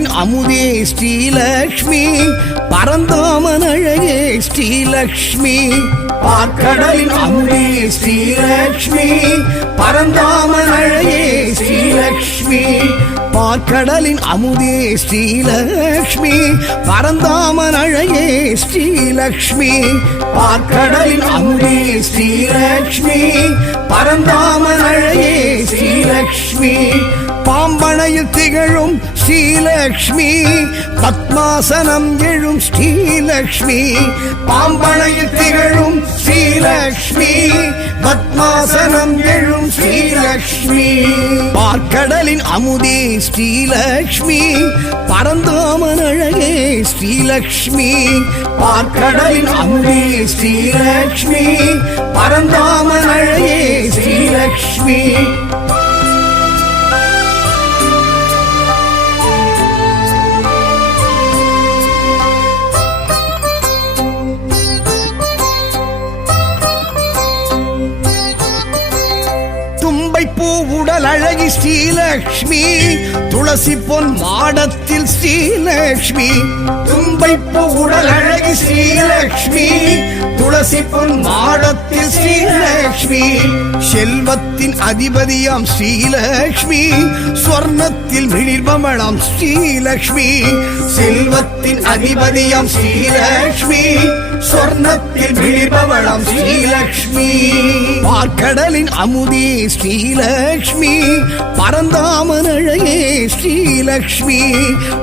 பார்க்கடலின் அமுதே ஸ்ரீலக்ஷ்மி பரந்தாமன் அழகே ஸ்ரீலக்ஷ்மி பார்க்கடலின் அமுதே ஸ்ரீலக்ஷ்மி பரந்தாமன் அழகே ஸ்ரீலக்ஷ்மி பார்க்கடலின் அமுதே ஸ்ரீலக்ஷ்மி பரந்தாமன் அழகே ஸ்ரீலக்ஷ்மி பார்க்கடலின் அமுதே ஸ்ரீலக்ஷ்மி பரந்தாமன் அழகே ஸ்ரீலக்ஷ்மி பாம்பனையில் திகழும் ஸ்ரீலக்ஷ்மி பத்மாசனம் எழும் ஸ்ரீலக்ஷ்மி பாம்பனையில் திகழும் ஸ்ரீலக்ஷ்மி பத்மாசனம் எழும் ஸ்ரீலக்ஷ்மி பார்க்கடலின் அமுதே ஸ்ரீலக்ஷ்மி பரந்தாமன் அழகே ஸ்ரீலக்ஷ்மி பார்க்கடலின் அமுதே ஸ்ரீலக்ஷ்மி பரந்தாமன் அழகே ஸ்ரீலக்ஷ்மி உடல் அழகி ஸ்ரீலக்ஷ்மி துளசி பொன் மாடத்தில் ஸ்ரீலக்ஷ்மி தும்பைப்பு உடல் அழகி ஸ்ரீலக்ஷ்மி துளசி பொன் மாடத்தில் ஸ்ரீலக்ஷ்மி செல்வத்தின் அதிபதியாம் ஸ்ரீலக்ஷ்மி ஸ்வர்ணத்தில் விழிர்பமளாம் ஸ்ரீலக்ஷ்மி செல்வத்தின் அதிபதியாம் ஸ்ரீலக்ஷ்மி ஸ்வர்ணத்தில் விழிர்பவளாம் ஸ்ரீலக்ஷ்மி பார்க்கடலின் அமுதே ஸ்ரீலக்ஷ்மி பரந்தாமன் அழகே ஸ்ரீலக்ஷ்மி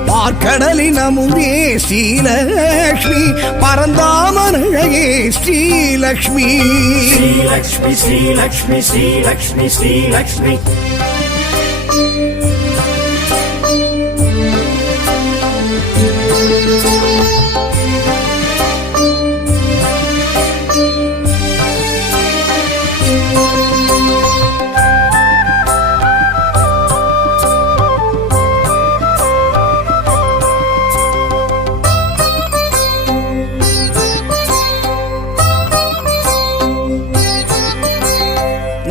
பார்க்கடலின் அமுதே ஸ்ரீலக்ஷ்மி பரந்தாமன் அழகே ஸ்ரீலக்ஷ்மி ஸ்ரீலக்ஷ்மி ஸ்ரீலக்ஷ்மி ஸ்ரீலக்ஷ்மி ஸ்ரீலக்ஷ்மி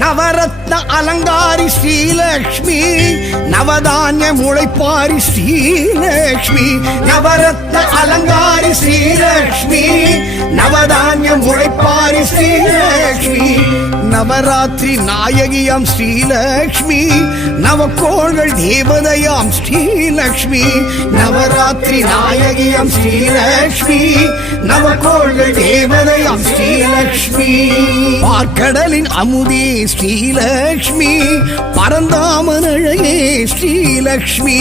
நவரத்ன அலங்காரி ஸ்ரீலக்ஷ்மி நவதானிய முளைப்பாரி ஸ்ரீலக்ஷ்மி நவரத்ன அலங்காரி ஸ்ரீலக்ஷ்மி நவதானிய முளைப்பாரி ஸ்ரீலக்ஷ்மி நவராத்திரி நாயகியாம் ஸ்ரீலக்ஷ்மி நவக்கோள்கள் தேவதையாம் ஸ்ரீலக்ஷ்மி நவராத்திரி நாயகியாம் ஸ்ரீலக்ஷ்மி நவக்கோள்கள் தேவதையாம் ஸ்ரீலக்ஷ்மி பார்க்கடலின் அமுதே ஸ்ரீலக்ஷ்மி பரந்தாமன் அழகே ஸ்ரீலக்ஷ்மி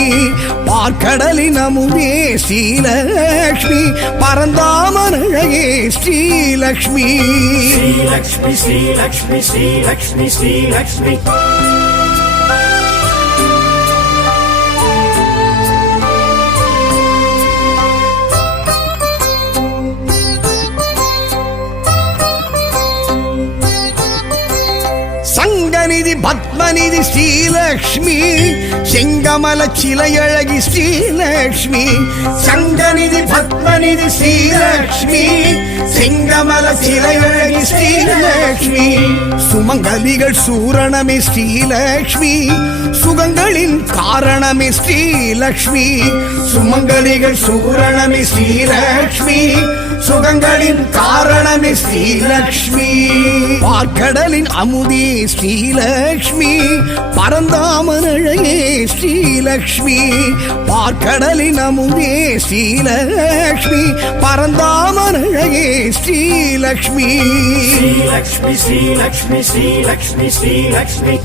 பார்க்கடலின் அமுதே ஸ்ரீலக்ஷ்மி பரந்தாமன் அழகே ஸ்ரீலக்ஷ்மி ஸ்ரீலக்ஷ்மி ஸ்ரீலக்ஷ்மி ஸ்ரீலக்ஷ்மி ஸ்ரீலக்ஷ்மி சங்கநிதி பத்மநிதி ஸ்ரீலக்ஷ்மி செங்கமல சிலையழகி ஸ்ரீலக்ஷ்மி சங்கநிதி பத்மநிதி ஸ்ரீலக்ஷ்மி செங்கமல சிலையழகி ஸ்ரீலக்ஷ்மி சுமங்கலிகள் சூரணமே ஸ்ரீலக்ஷ்மி சுகங்களின் காரணமே ஸ்ரீலக்ஷ்மி சுமங்கலிகள் சூரணமே ஸ்ரீலக்ஷ்மி சுகங்களின் காரணமே ஸ்ரீலக்ஷ்மி பார்க்கடலின் அமுதே ஸ்ரீலக்ஷ்மி பரந்தாமன் அழகே ஸ்ரீலக்ஷ்மி பார்க்கடலின் அமுதே ஸ்ரீலக்ஷ்மி பரந்தாமன் அழகே ஸ்ரீலக்ஷ்மி ஸ்ரீலக்ஷ்மி ஸ்ரீலக்ஷ்மி ஸ்ரீலக்ஷ்மி ஸ்ரீலக்ஷ்மி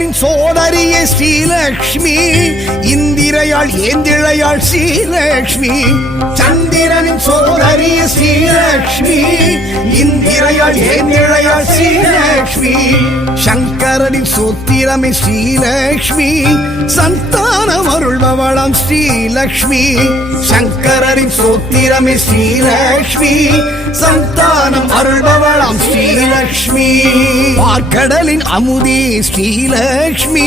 சந்திரனின் சோதரியே ஸ்ரீலக்ஷ்மி இந்திரையாள் ஏந்திழையாள் ஸ்ரீலக்ஷ்மி சந்திரனின் சோதரியே ஸ்ரீலக்ஷ்மி இந்திரையாள் ஏந்திழையாள் ஸ்ரீலக்ஷ்மி சங்கரனின் சூத்திரமே ஸ்ரீலக்ஷ்மி சந்தானம் அருள்பவளாம் ஸ்ரீலக்ஷ்மி சங்கரனின் சூத்திரமே ஸ்ரீலக்ஷ்மி சந்தானம் அருள்பவளாம் ஸ்ரீலக்ஷ்மி பார்க்கடலின் அமுதே ஸ்ரீலக்ஷ்மி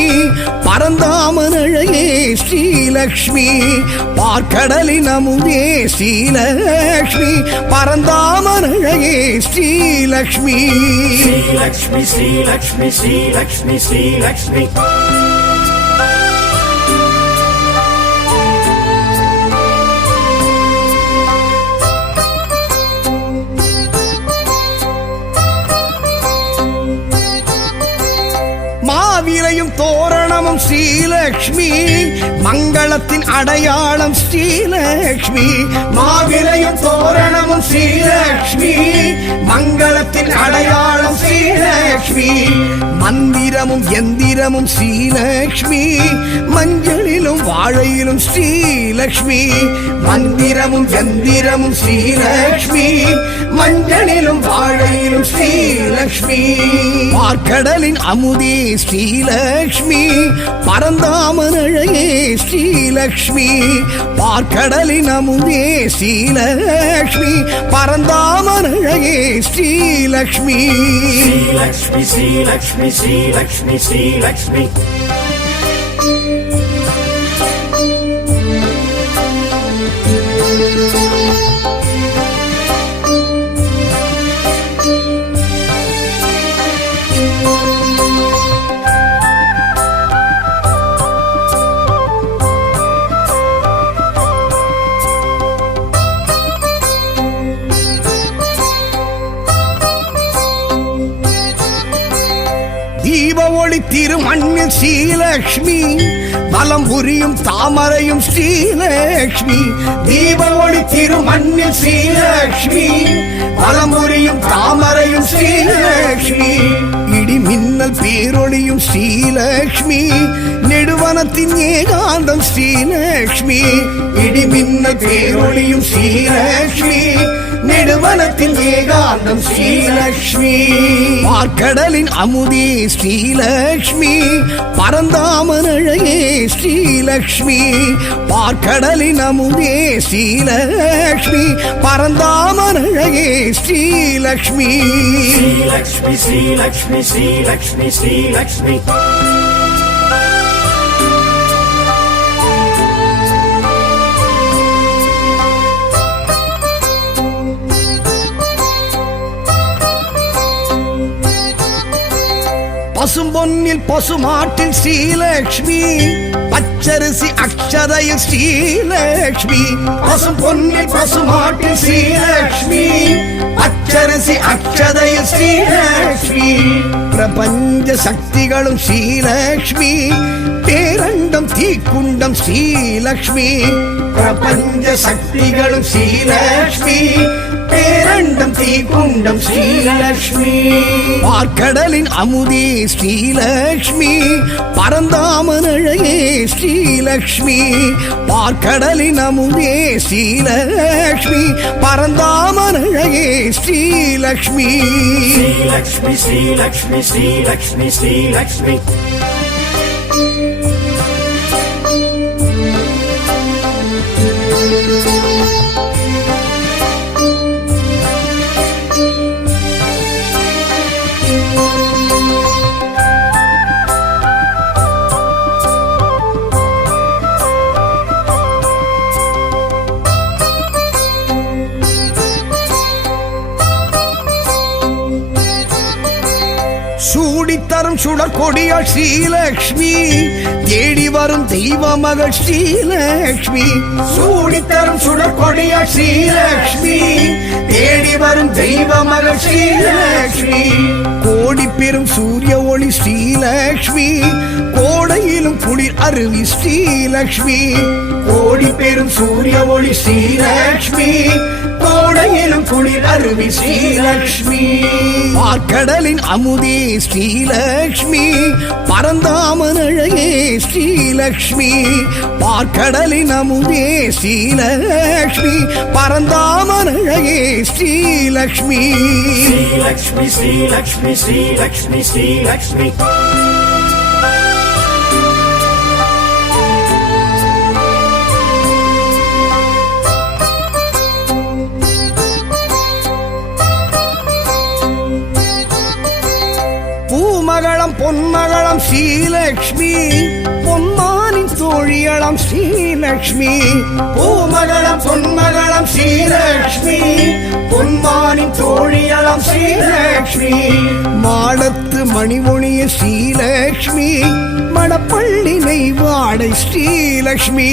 பரந்தாமன் அழகே ஸ்ரீலக்ஷ்மி பார்க்கடலின் அமுதே ஸ்ரீலக்ஷ்மி பரந்தாமன் அழகே ஸ்ரீலக்ஷ்மி ஸ்ரீலக்ஷ்மி ஸ்ரீலக்ஷ்மி ஸ்ரீலக்ஷ்மி ஸ்ரீலக்ஷ்மி மாவிலையும் தோரணமும் ஸ்ரீலக்ஷ்மி மங்களத்தின் அடையாளம் ஸ்ரீலக்ஷ்மி மாவிலையும் தோரணமும் ஸ்ரீலக்ஷ்மி மங்களத்தின் அடையாளம் ஸ்ரீலக்ஷ்மி மந்திரமும் எந்திரமும் ஸ்ரீலக்ஷ்மி மஞ்சளிலும் வாழையிலும் ஸ்ரீலக்ஷ்மி மந்திரமும் எந்திரமும் ஸ்ரீலக்ஷ்மி மஞ்சளிலும் வாழையிலும் ஸ்ரீலக்ஷ்மி பார்க்கடலின் அமுதே ஸ்ரீலக்ஷ்மி பரந்தாமன் அழகே ஸ்ரீலக்ஷ்மி பார்க்கடலின் அமுதே ஸ்ரீலக்ஷ்மி பரந்தாமன் அழகே ஸ்ரீலக்ஷ்மி ஸ்ரீலக்ஷ்மி ஸ்ரீலக்ஷ்மி ஸ்ரீலக்ஷ்மி ஸ்ரீலக்ஷ்மி தீப ஒளி திருமண்ணில் ஸ்ரீலக்ஷ்மி வலம் புரியும் தாமரையும் ஸ்ரீலக்ஷ்மி தீப ஒளி திருமண்ணில் ஸ்ரீலக்ஷ்மி வலம் புரியும் தாமரையும் ஸ்ரீலக்ஷ்மி இடி மின்னல் பேரொளியும் ஸ்ரீலக்ஷ்மி நெடுவனத்தின் ஏகாந்தம் ஸ்ரீலக்ஷ்மி இடி மின்னல் பேரொளியும் ஸ்ரீலக்ஷ்மி நெடுவனத்தின் ஏகாந்தம் ஸ்ரீலக்ஷ்மி பார்க்கடலின் அமுதே ஸ்ரீலக்ஷ்மி பரந்தாமன் அழகே ஸ்ரீலக்ஷ்மி பார்க்கடலின் அமுதே ஸ்ரீலக்ஷ்மி பரந்தாமன் அழகே ஸ்ரீலக்ஷ்மி ஸ்ரீலக்ஷ்மி ஸ்ரீலக்ஷ்மி ஸ்ரீலக்ஷ்மி ஸ்ரீலக்ஷ்மி பசும்பொன்னில் பசுமாட்டில் ஸ்ரீலக்ஷ்மி பச்சரிசி அக்ஷதையில் ஸ்ரீலக்ஷ்மி பசும்பொன்னில் பசுமாட்டில் ஸ்ரீலக்ஷ்மி பச்சரிசி அக்ஷதையில் ஸ்ரீலக்ஷ்மி பிரபஞ்ச சக்திகளும் ஸ்ரீலக்ஷ்மி பேரண்டம் தீக்குண்டம் ஸ்ரீலக்ஷ்மி பிரபஞ்ச சக்திகளும் ஸ்ரீலக்ஷ்மி பேரண்டம் தீக்குண்டம் ஸ்ரீலக்ஷ்மி பார்க்கடலின் அமுதே ஸ்ரீலக்ஷ்மி பரந்தாமன் அழகே ஸ்ரீலக்ஷ்மி பார்க்கடலின் அமுதே ஸ்ரீலக்ஷ்மி பரந்தாமன் அழகே ஸ்ரீலக்ஷ்மி ஸ்ரீலக்ஷ்மி ஸ்ரீலக்ஷ்மி ஸ்ரீலக்ஷ்மி ஸ்ரீலக்ஷ்மி சூடித்தரும் சுடர் கொடியாள் ஸ்ரீலக்ஷ்மி தேடி வரும் தெய்வ மகள் ஸ்ரீலக்ஷ்மி சூடித்தரும் சுடர் கொடியாள் ஸ்ரீலக்ஷ்மி தேடி வரும் தெய்வ மகள் ஸ்ரீலக்ஷ்மி கோடி பெரும் சூரிய ஒளி ஸ்ரீலக்ஷ்மி கோடையிலும் குளிர் அருவி ஸ்ரீலக்ஷ்மி கோடி பெரும் சூரிய ஒளி ஸ்ரீலக்ஷ்மி கோடையிலும் குளிர் அருவி ஸ்ரீலக்ஷ்மி பார்க்கடலின் அமுதே ஸ்ரீலக்ஷ்மி பரந்தாமன் அழகே ஸ்ரீலக்ஷ்மி பார்க்கடலின் அமுதே ஸ்ரீலக்ஷ்மி பரந்தாமன் அழகே ஸ்ரீலக்ஷ்மி ஸ்ரீலக்ஷ்மி ஸ்ரீலக்ஷ்மி ஸ்ரீலக்ஷ்மி ஸ்ரீலக்ஷ்மி பூமகளம் பொன்மகளம் ஸ்ரீலக்ஷ்மி பொன்மானின் தோழியளம் ஸ்ரீலக்ஷ்மி பூமகளம் பொன்மகளம் ஸ்ரீலக்ஷ்மி பொன்மானின் தோழியளம் ஸ்ரீலக்ஷ்மி மாடத்து மணிமொழிய ஸ்ரீலக்ஷ்மி மணப்பள்ளி நெய்வாடை ஸ்ரீலக்ஷ்மி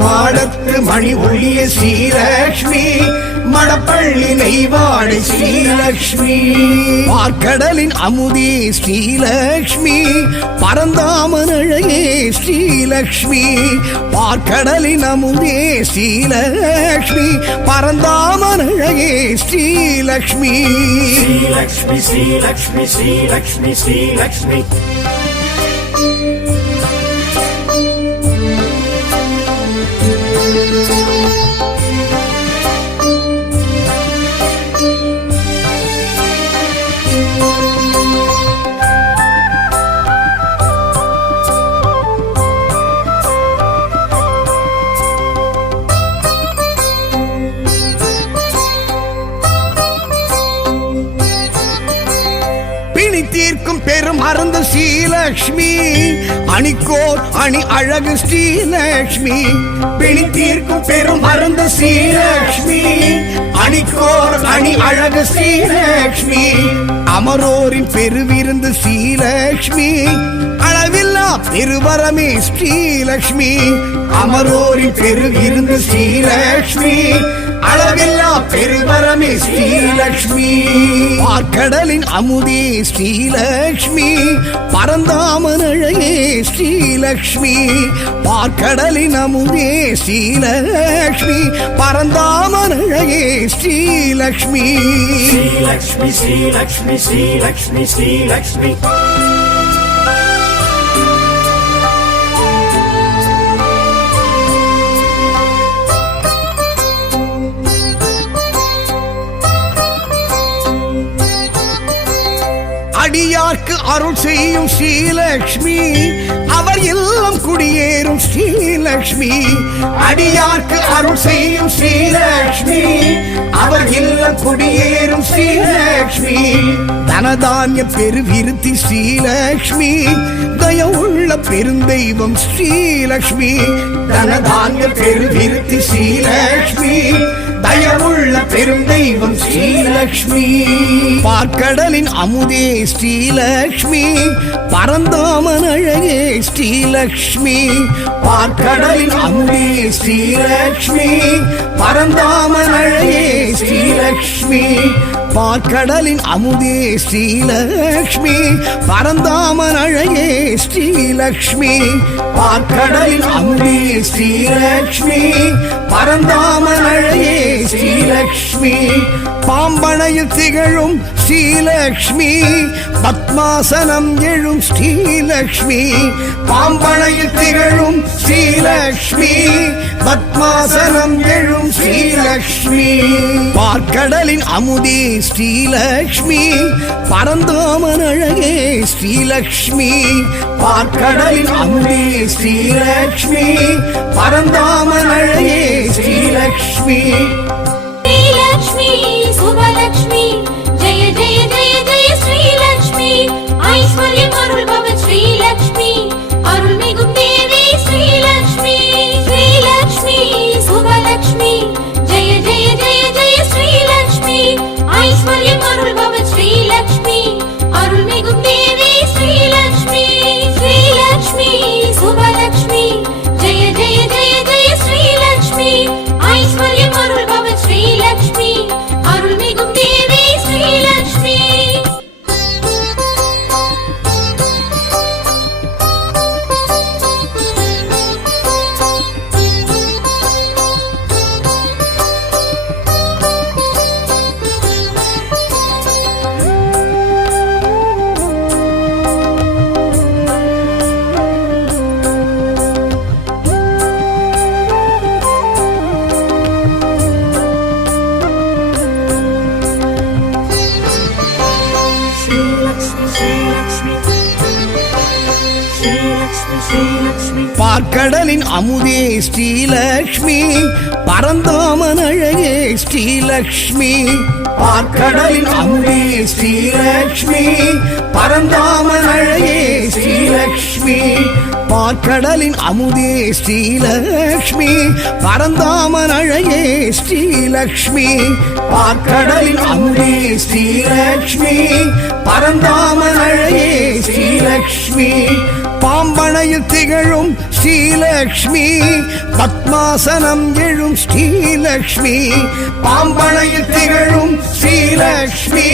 மாடத்து மணி ஒளிய ஸ்ரீலக்ஷ்மி மணப்பள்ளி நெய்வாடை ஸ்ரீலக்ஷ்மி பார்க்கடலின் அமுதே ஸ்ரீலக்ஷ்மி பரந்தாமன் அழகே ஸ்ரீலக்ஷ்மி பார்க்கடலின் அமுதே ஸ்ரீலக்ஷ்மி பரந்தாமன் அழகே ஸ்ரீலக்ஷ்மி ஸ்ரீலக்ஷ்மி ஸ்ரீலக்ஷ்மி ஸ்ரீலக்ஷ்மி ஸ்ரீலக்ஷ்மி தீர்க்கும் பெரும் அருந்த ஸ்ரீலக்ஷ்மி அணிக்கோர் அணி அழகு ஸ்ரீலக்ஷ்மி பிணி தீர்க்கும் பெரும் அருந்த ஸ்ரீலக்ஷ்மி அணிக்கோர் அணி அழகு ஸ்ரீலக்ஷ்மி அமரோரின் பெருவிருந்து ஸ்ரீலக்ஷ்மி அளவில்லா பெருவரமே ஸ்ரீலக்ஷ்மி அமரோரின் பெருவிருந்து ஸ்ரீலக்ஷ்மி அளவில்லா பெருவரமே ஸ்ரீலக்ஷ்மி பார்க்கடலின் அமுதே ஸ்ரீலக்ஷ்மி பரந்தாமன் அழகே ஸ்ரீலக்ஷ்மி பார்க்கடலின் அமுதே ஸ்ரீலக்ஷ்மி பரந்தாமன் அழகே ஸ்ரீலக்ஷ்மி ஸ்ரீலக்ஷ்மி ஸ்ரீலக்ஷ்மி ஸ்ரீலக்ஷ்மி ஸ்ரீலக்ஷ்மி அடியார்க்கு அருள் செய்யும் ஸ்ரீலக்ஷ்மி அவர் இல்லம் குடியேறும் ஸ்ரீலக்ஷ்மி அடியார்க்கு அருள் செய்யும் ஸ்ரீலக்ஷ்மி அவர் இல்லம் குடியேறும் ஸ்ரீலக்ஷ்மி தனதானிய பெருவிருத்தி ஸ்ரீலக்ஷ்மி தயவுள்ள பெருந்தெய்வம் ஸ்ரீலக்ஷ்மி தனதானிய பெருவிருத்தி ஸ்ரீலக்ஷ்மி தயவுள்ள பெருந்தெய்வம் ஸ்ரீலக்ஷ்மி பார்க்கடலின் அமுதே ஸ்ரீலக்ஷ்மி பரந்தாமன் அழகே ஸ்ரீலக்ஷ்மி பார்க்கடலின் அமுதே ஸ்ரீலக்ஷ்மி பரந்தாமன் அழகே ஸ்ரீலக்ஷ்மி பார்க்கடலின் அமுதே ஸ்ரீலக்ஷ்மி பரந்தாமன் அழகே ஸ்ரீலக்ஷ்மி பார்க்கடலின் அமுதே ஸ்ரீலக்ஷ்மி பரந்தாமன் அழகே ஸ்ரீலக்ஷ்மி பாம்பனையில் திகழும் ஸ்ரீலக்ஷ்மி பத்மாசனம் எழும் ஸ்ரீலக்ஷ்மி பாம்பனையில் திகழும் ஸ்ரீலக்ஷ்மி பத்மாசனம் எழும் ஸ்ரீலக்ஷ்மி பார்க்கடலின் அமுதே ஸ்ரீலக்ஷ்மி பரந்தாமன் அழகே ஸ்ரீலக்ஷ்மி பார்க்கடலின் அமுதே ஸ்ரீலக்ஷ்மி பரந்தாமன் அழகே ஸ்ரீலக்ஷ்மி श्रीलक्ष्मी शुभलक्ष्मी जय जय जय जय श्रीलक्ष्मी ऐश्वर्यमरुள்பவ श्रीलक्ष्मी अरुள்மிகும் தேவி श्रीलक्ष्मी श्रीलक्ष्मी शुभलक्ष्मी जय जय जय जय श्रीलक्ष्मी ऐश्वर्यमरुள்பவ श्रीलक्ष्मी अरुள்மிகும் தேவி श्रीलक्ष्मी श्रीलक्ष्मी शुभलक्ष्मी जय जय जय जय श्रीलक्ष्मी ऐश्वर्यमरुள்பவ श्रीलक्ष्मी अरुள்மிகும் தேவி Sreelakshmi Lakshmi, Sri Lakshmi. Sri Lakshmi, Sri Lakshmi. பார்க்கடலின் அமுதே ஸ்ரீலக்ஷ்மி பரந்தாமன் அழகே ஸ்ரீலக்ஷ்மி பார்க்கடலின் அமுதே ஸ்ரீலக்ஷ்மி பரந்தாமன் அழகே ஸ்ரீலக்ஷ்மி பார்க்கடலின் அமுதே ஸ்ரீலக்ஷ்மி பரந்தாமன் அழகே ஸ்ரீலக்ஷ்மி பார்க்கடலின் அமுதே ஸ்ரீலக்ஷ்மி பரந்தாமன் அழகே ஸ்ரீலக்ஷ்மி பாம்பனையில் திகழும் ஸ்ரீலக்ஷ்மி பத்மாசனம் எழும் ஸ்ரீலக்ஷ்மி பாம்பனையில் திகழும் ஸ்ரீலக்ஷ்மி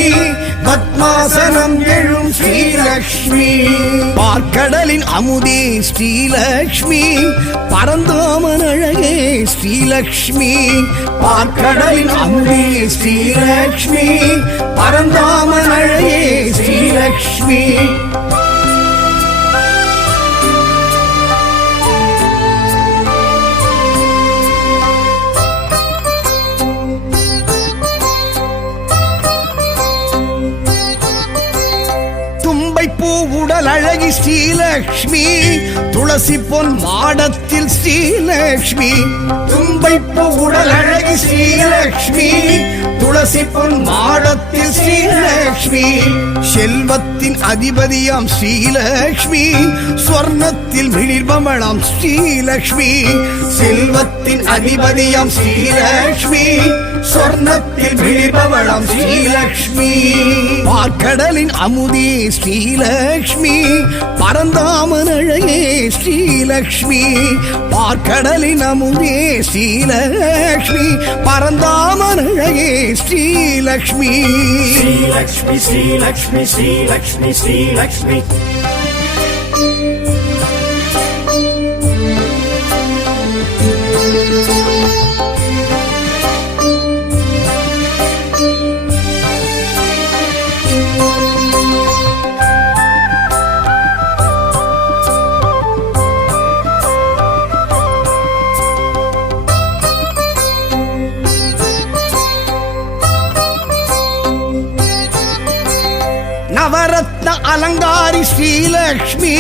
பத்மாசனம் எழும் ஸ்ரீலக்ஷ்மி பார்க்கடலின் அமுதே ஸ்ரீலக்ஷ்மி பரந்தாமன் அழகே ஸ்ரீலக்ஷ்மி பார்க்கடலின் அமுதே ஸ்ரீலக்ஷ்மி பரந்தாமன் அழகே ஸ்ரீலக்ஷ்மி பூவுடல் அழகி ஸ்ரீலக்ஷ்மி துளசி பொன் மாடத்தில் ஸ்ரீலக்ஷ்மி தும்பை பூவுடல் அழகி ஸ்ரீலக்ஷ்மி துளசி பொன் மாடத்தில் ஸ்ரீலக்ஷ்மி செல்வத்தின் அதிபதியாம் ஸ்ரீலக்ஷ்மி ஸ்வர்ணத்தில் விழிர்பமளாம் ஸ்ரீலக்ஷ்மி செல்வத்தின் அதிபதியாம் ஸ்ரீலக்ஷ்மி சொர்ணத்தில் விழிபவளம் ஸ்ரீலக்ஷ்மி பார்க்கடலின் அமுதே ஸ்ரீலக்ஷ்மி பரந்தாமன் அழகே ஸ்ரீலக்ஷ்மி பார்க்கடலின் அமுதே ஸ்ரீலக்ஷ்மி பரந்தாமன் அழகே Srilakshmi Sri Lakshmi, Sri Lakshmi, Sri Lakshmi, Sri Lakshmi. நவரத்ன அலங்காரி ஸ்ரீலக்ஷ்மி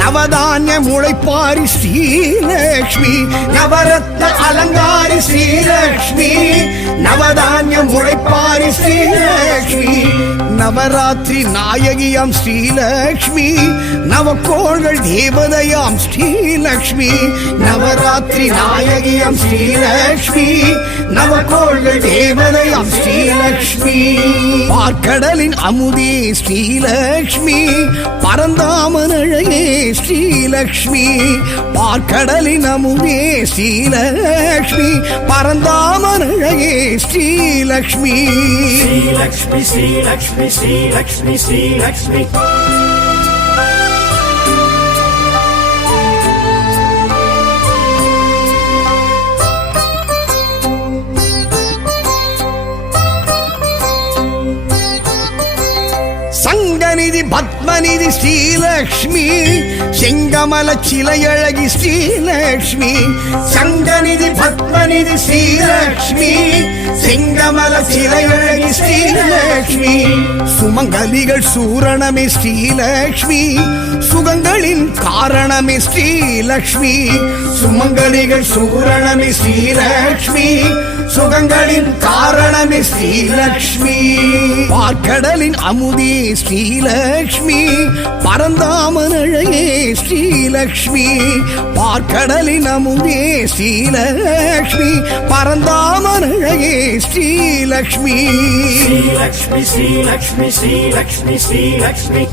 நவதானிய முளைப்பாரி ஸ்ரீலக்ஷ்மி நவரத்ன அலங்காரி ஸ்ரீலக்ஷ்மி நவதானிய முளைப்பாரி ஸ்ரீலக்ஷ்மி நவராத்திரி நாயகியாம் ஸ்ரீலக்ஷ்மி நவக்கோள்கள் தேவதையாம் ஸ்ரீலக்ஷ்மி நவராத்திரி நாயகியாம் ஸ்ரீலக்ஷ்மி நவக்கோள்கள் தேவதையாம் ஸ்ரீலக்ஷ்மி பார்க்கடலின் அமுதே ஸ்ரீலக்ஷ்மி பரந்தாமன் அழகே ஸ்ரீலக்ஷ்மி பார்க்கடலின் அமுதே ஸ்ரீலக்ஷ்மி பரந்தாமன் அழகே Srilakshmi Sri Lakshmi, Sri Lakshmi, Sri Lakshmi, Sri Lakshmi. சங்கநிதி பத்மநிதி ஸ்ரீலக்ஷ்மி செங்கமல சிலையழகி ஸ்ரீலக்ஷ்மி சங்கநிதி பத்மநிதி ஸ்ரீலக்ஷ்மி செங்கமல சிலையழகி ஸ்ரீலக்ஷ்மி சுமங்கலிகள் சூரணமே ஸ்ரீலக்ஷ்மி சுகங்களின் காரணமே ஸ்ரீலக்ஷ்மி சுமங்கலிகள் சூரணமே ஸ்ரீலக்ஷ்மி சுகங்களின் காரணமே ஸ்ரீலக்ஷ்மி பார்க்கடலின் அமுதே ஸ்ரீலக்ஷ்மி பரந்தாமன் அழகே ஸ்ரீலக்ஷ்மி பார்க்கடலின் அமுதே ஸ்ரீலக்ஷ்மி பரந்தாமன் அழகே Srilakshmi Sri Lakshmi, Sri Lakshmi, Sri Lakshmi, Sri Lakshmi.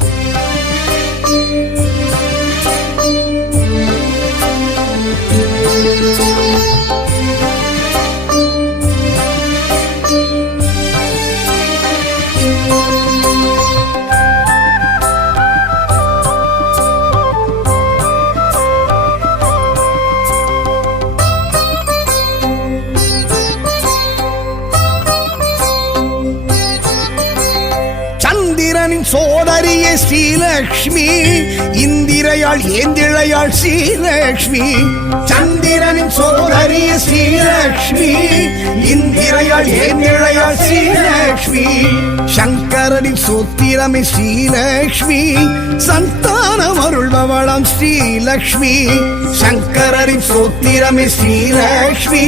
சந்திரனின் சோதரியே ஸ்ரீலக்ஷ்மி இந்திரையாள் ஏந்திழையாள் ஸ்ரீலக்ஷ்மி சந்திரனின் சோதரியே ஸ்ரீலக்ஷ்மி இந்திரையாள் ஏந்திழையாள் ஸ்ரீலக்ஷ்மி சங்கரனின் சூத்திரமே ஸ்ரீலக்ஷ்மி சந்தானம் அருள்பவளாம் ஸ்ரீலக்ஷ்மி சங்கரனின் சூத்திரமே ஸ்ரீலக்ஷ்மி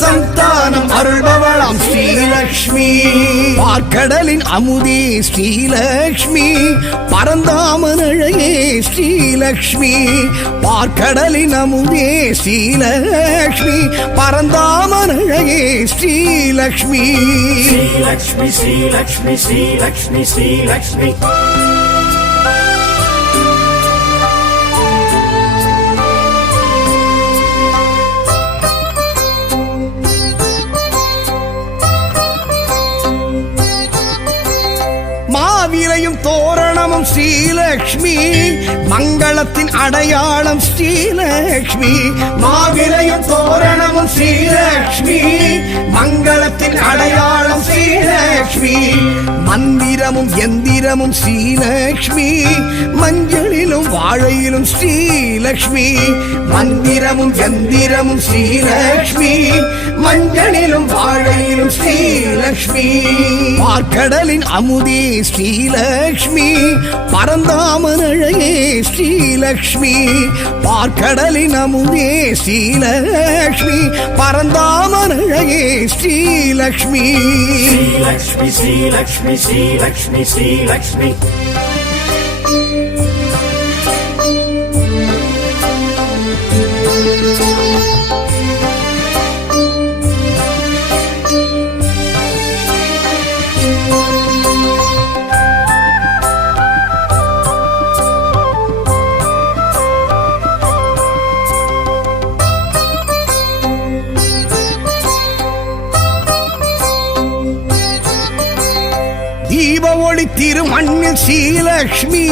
சந்தானம் அருள்பவளாம் ஸ்ரீலக்ஷ்மி பார்க்கடலின் அமுதே ஸ்ரீலக்ஷ்மி பரந்தாமன் அழகே ஸ்ரீலக்ஷ்மி பார்க்கடலின் அமுதே ஸ்ரீலக்ஷ்மி பரந்தாமன் அழகே Srilakshmi Sri Lakshmi, Sri Lakshmi, Sri Lakshmi, Sri Lakshmi. மாவிலையும் தோரணமும் Srilakshmi மங்களத்தின் அடையாளம் ஸ்ரீலக்ஷ்மி மாவிலையும் தோரணமும் ஸ்ரீலக்ஷ்மி மங்களத்தின் அடையாளம் ஸ்ரீலக்ஷ்மி மந்திரமும் எந்திரமும் ஸ்ரீலக்ஷ்மி மஞ்சளிலும் வாழையிலும் ஸ்ரீலக்ஷ்மி மந்திரமும் எந்திரமும் ஸ்ரீலக்ஷ்மி மஞ்சளிலும் வாழையிலும் ஸ்ரீலக்ஷ்மி பார்க்கடலின் அமுதே ஸ்ரீலக்ஷ்மி பரந்தாமன் அழகே ஸ்ரீலக்ஷ்மி பார்க்கடலின் அமுதே ஸ்ரீலக்ஷ்மி பரந்தாமன் அழகே Srilakshmi Sri Lakshmi, Sri Lakshmi, Sri Lakshmi, Sri Lakshmi. தீப ஒளி திருமண்ணில் ஸ்ரீலக்ஷ்மி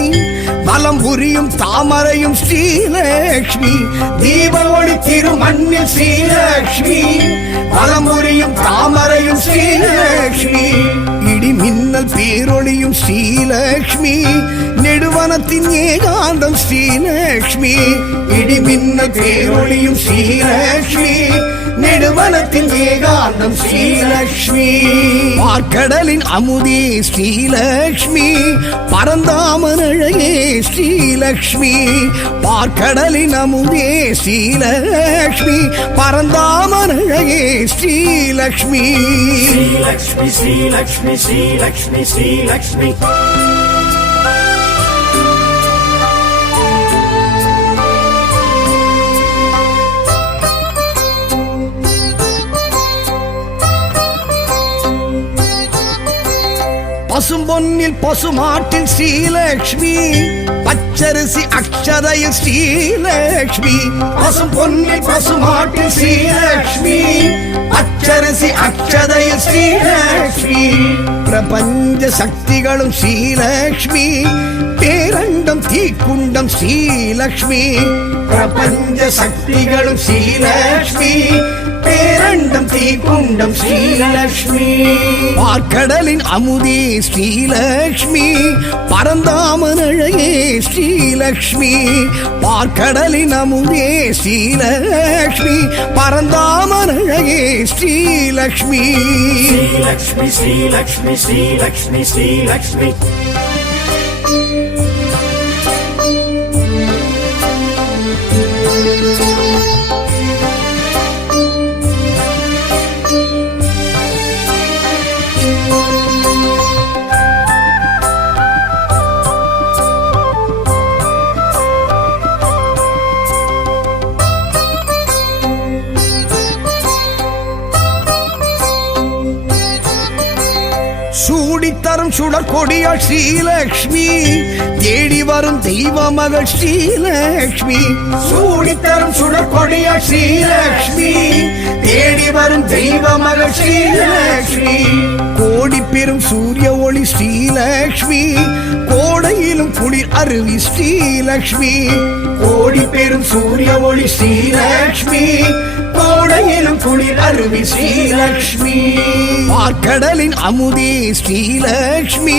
வலம் புரியும் தாமரையும் ஸ்ரீலக்ஷ்மி தீப ஒளி திருமண்ணில் ஸ்ரீலக்ஷ்மி வலம் புரியும் தாமரையும் ஸ்ரீலக்ஷ்மி இடி மின்னல் பேரொளியும் ஸ்ரீலக்ஷ்மி நெடுவனத்தின் ஏகாந்தம் ஸ்ரீலக்ஷ்மி இடி மின்னல் பேரொளியும் ஸ்ரீலக்ஷ்மி நெடுவனத்தின் ஏகாந்தம் ஸ்ரீலக்ஷ்மி பார்க்கடலின் அமுதே ஸ்ரீலக்ஷ்மி பரந்தாமன் அழகே ஸ்ரீலக்ஷ்மி பார்க்கடலின் அமுதே ஸ்ரீலக்ஷ்மி பரந்தாமன் அழகே Srilakshmi Sri Lakshmi, Sri Lakshmi, Sri Lakshmi, Sri Lakshmi. பசும்பொன்னில் பசுமாட்டில் Srilakshmi பச்சரிசி அக்ஷதையில் ஸ்ரீலக்ஷ்மி பசும்பொன்னில் பசுமாட்டில் ஸ்ரீலக்ஷ்மி பச்சரிசி அக்ஷதையில் ஸ்ரீலக்ஷ்மி பிரபஞ்ச சக்திகளும் ஸ்ரீலக்ஷ்மி பேரண்டம் தீக்குண்டம் ஸ்ரீலக்ஷ்மி பிரபஞ்ச சக்திகளும் ஸ்ரீலக்ஷ்மி பேரண்டம் தீக்குண்டம் ஸ்ரீலக்ஷ்மி பார்க்கடலின் அமுதே ஸ்ரீலக்ஷ்மி பரந்தாமன் அழகே ஸ்ரீலக்ஷ்மி பார்க்கடலின் அமுதே ஸ்ரீலக்ஷ்மி பரந்தாமன் அழகே Srilakshmi Sri Lakshmi, Sri Lakshmi, Sri Lakshmi, Sri Lakshmi. சூடித்தரும் சுடர் கொடியாள் ஸ்ரீலக்ஷ்மி தேடி வரும் தெய்வ மகள் ஸ்ரீலக்ஷ்மி சூடித்தரும் சுடர் கொடியாள் ஸ்ரீலக்ஷ்மி தேடி வரும் தெய்வ மகள் ஸ்ரீலக்ஷ்மி கோடி பெரும் சூரிய ஒளி ஸ்ரீலக்ஷ்மி கோடையிலும் குளிர் அருவி ஸ்ரீலக்ஷ்மி கோடி பெரும் சூரிய ஒளி ஸ்ரீலக்ஷ்மி கோடையிலும் குளிர் அருவி ஸ்ரீலக்ஷ்மி பார்க்கடலின் அமுதே ஸ்ரீலக்ஷ்மி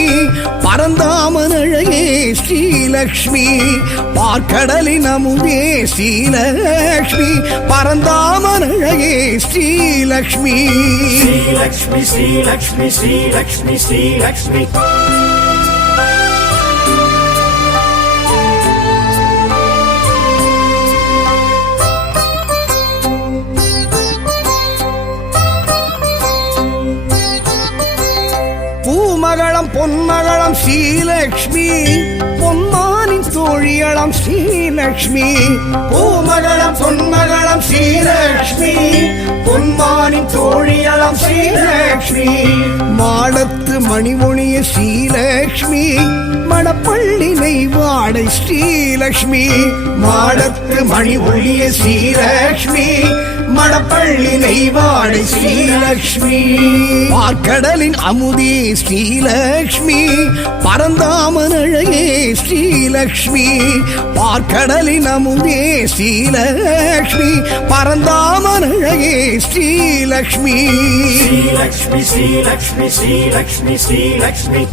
பரந்தா ஸ்ரீலக்ஷ்மி பார்க்கடலின் அமுதே ஸ்ரீலக்ஷ்மி பரந்தாமன் அழகே ஸ்ரீலக்ஷ்மி ஸ்ரீலக்ஷ்மி ஸ்ரீலக்ஷ்மி ஸ்ரீலக்ஷ்மி ஸ்ரீலக்ஷ்மி பூமகளம் பொன்மகளம் ஸ்ரீலக்ஷ்மி பொன்மானின் தோழியளம் ஸ்ரீலக்ஷ்மி பூமகளம் பொன்மகளம் ஸ்ரீலக்ஷ்மி பொன்மானின் தோழியளம் ஸ்ரீலக்ஷ்மி மாடத்து மணிமொழிய ஸ்ரீலக்ஷ்மி மணப்பள்ளி நெய்வாடை ஸ்ரீலக்ஷ்மி மாடத்து மணி ஒளிய ஸ்ரீலக்ஷ்மி மணப்பள்ளி நெய்வாடை ஸ்ரீலக்ஷ்மி பார்க்கடலின் அமுதே ஸ்ரீலக்ஷ்மி பரந்தாமன் அழகே ஸ்ரீலக்ஷ்மி பார்க்கடலின் அமுதே ஸ்ரீலக்ஷ்மி பரந்தாமன் அழகே ஸ்ரீலக்ஷ்மி ஸ்ரீலக்ஷ்மி ஸ்ரீலக்ஷ்மி ஸ்ரீலக்ஷ்மி ஸ்ரீலக்ஷ்மி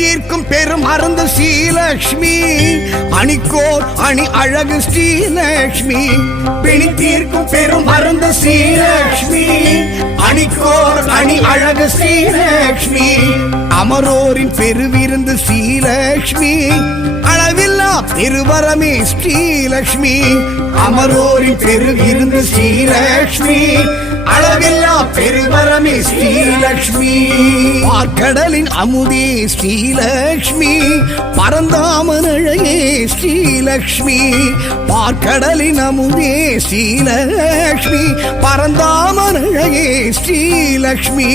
தீர்க்கும் பெரும் அருந்த ஸ்ரீலக்ஷ்மி அணிக்கோர் அணி அழகு ஸ்ரீலக்ஷ்மி பிணி தீர்க்கும் பெரும் அருந்த ஸ்ரீலக்ஷ்மி அணிக்கோர் அணி அழகு ஸ்ரீலக்ஷ்மி அமரோரின் பெருவிருந்து ஸ்ரீலக்ஷ்மி அளவில்லா பெருவரமே ஸ்ரீலக்ஷ்மி அமரோரின் பெருவிருந்து ஸ்ரீலக்ஷ்மி அளவில்லா பெருவரமே ஸ்ரீலக்ஷ்மி பார்க்கடலின் அமுதே ஸ்ரீலக்ஷ்மி பரந்தாமன் அழகே ஸ்ரீலக்ஷ்மி பார்க்கடலின் அமுதே ஸ்ரீலக்ஷ்மி பரந்தாமன் அழகே ஸ்ரீலக்ஷ்மி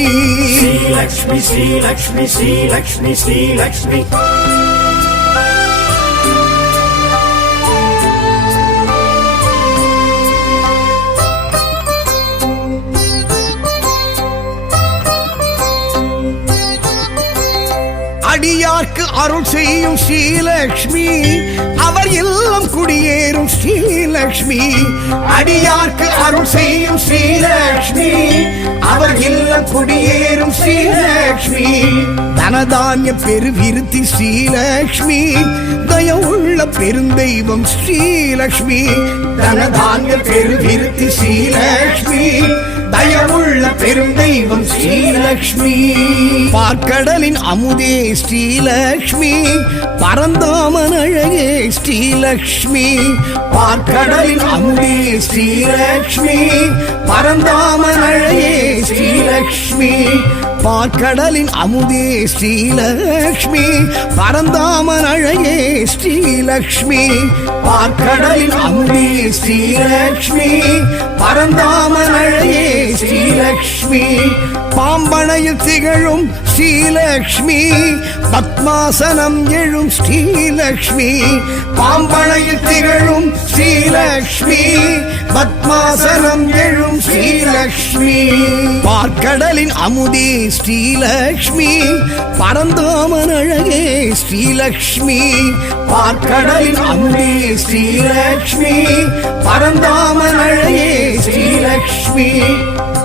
ஸ்ரீலக்ஷ்மி ஸ்ரீலக்ஷ்மி ஸ்ரீலக்ஷ்மி ஸ்ரீலக்ஷ்மி அடியார்க்கு அருள் செய்யும் ஸ்ரீலக்ஷ்மி அவர் இல்லம் குடியேறும் ஸ்ரீலக்ஷ்மி அடியார்க்கு அருள் செய்யும் ஸ்ரீலக்ஷ்மி அவர் இல்லம் குடியேறும் ஸ்ரீலக்ஷ்மி தனதானிய பெருவிருத்தி ஸ்ரீலக்ஷ்மி தயவுள்ள பெருந்தெய்வம் ஸ்ரீலக்ஷ்மி தனதானிய பெருவிருத்தி ஸ்ரீலக்ஷ்மி தயவுள்ள பெருந்தெய்வம் ஸ்ரீலக்ஷ்மி பார்க்கடலின் அமுதே ஸ்ரீலக்ஷ்மி பரந்தாமன் அழகே ஸ்ரீலக்ஷ்மி பார்க்கடலின் அமுதே ஸ்ரீலக்ஷ்மி பரந்தாமன் அழகே ஸ்ரீலக்ஷ்மி பார்க்கடலின் அமுதே ஸ்ரீலக்ஷ்மி பரந்தாமன் அழகே ஸ்ரீலக்ஷ்மி பார்க்கடலின் அமுதே ஸ்ரீலக்ஷ்மி பரந்தாமன் அழகே ஸ்ரீலக்ஷ்மி பாம்பனையில் திகழும் ஸ்ரீலக்ஷ்மி பத்மாசனம் எழும் ஸ்ரீலக்ஷ்மி பாம்பனையில் திகழும் ஸ்ரீலக்ஷ்மி பத்மாசனம் எழும் ஸ்ரீலக்ஷ்மி பார்க்கடலின் அமுதே ஸ்ரீலக்ஷ்மி பரந்தாமன் அழகே ஸ்ரீலக்ஷ்மி பார்க்கடலின் அமுதே ஸ்ரீலக்ஷ்மி பரந்தாமன் அழகே ஸ்ரீலக்ஷ்மி